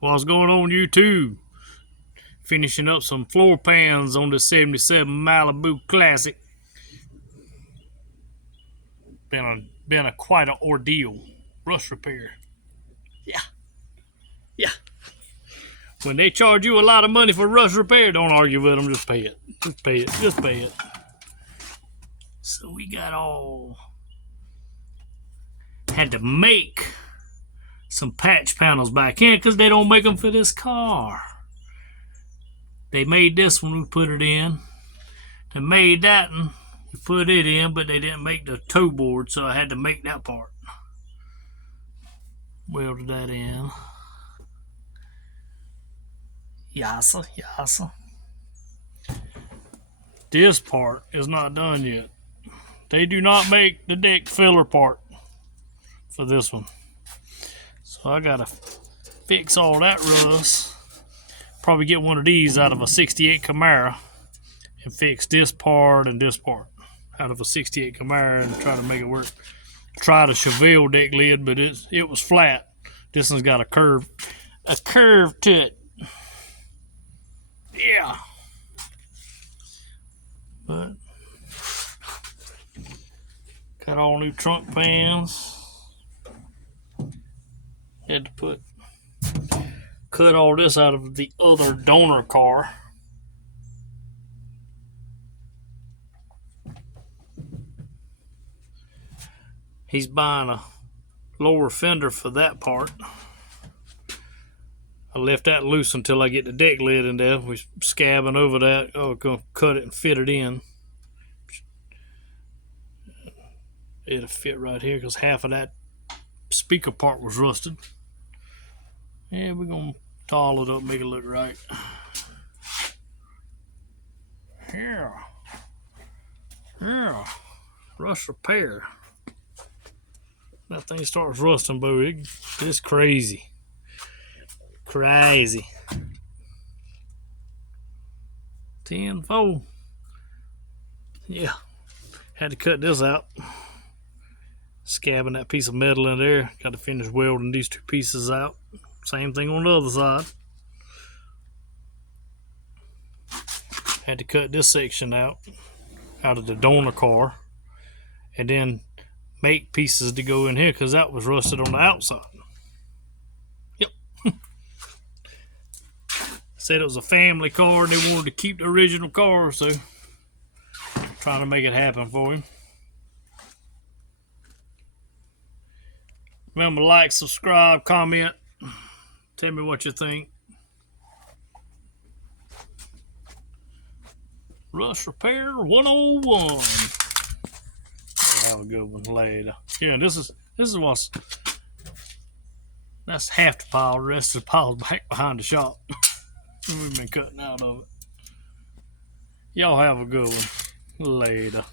What's going on YouTube? Finishing up some floor pans on the 77 Malibu Classic. Been a quite an ordeal. Rust repair. Yeah. When they charge you a lot of money for rust repair, don't argue with them. Just pay it. Just pay it. So we had to make some patch panels back in because they don't make them for this car. They made this one, we put it in. They made that one, we put it in, but they didn't make the toe board, so I had to make that part. Welded that in. Yassa. This part is not done yet. They do not make the deck filler part for this one. So I gotta fix all that rust. Probably get one of these out of a 68 Camaro and fix this part and this part out of a 68 Camaro and try to make it work. Tried a Chevelle deck lid, but it was flat. This one's got a curve to it. Yeah. But got all new trunk pans. Had to cut all this out of the other donor car. He's buying a lower fender for that part. I left that loose until I get the deck lid in there. We're scabbing over that. Oh, gonna cut it and fit it in. It'll fit right here because half of that speaker part was rusted. Yeah, we're gonna tall it up, make it look right. Yeah. Rust repair. That thing starts rusting, boo. It's crazy. Crazy. 10-4. Yeah. Had to cut this out. Scabbing that piece of metal in there. Got to finish welding these two pieces out. Same thing on the other side. Had to cut this section out of the donor car. And then make pieces to go in here because that was rusted on the outside. Yep. Said it was a family car and they wanted to keep the original car, so trying to make it happen for him. Remember, like, subscribe, comment, tell me what you think. Rust Repair 101. I'll have a good one later. Yeah, this is that's half the pile. The rest of the pile's back behind the shop. We've been cutting out of it. Y'all have a good one later.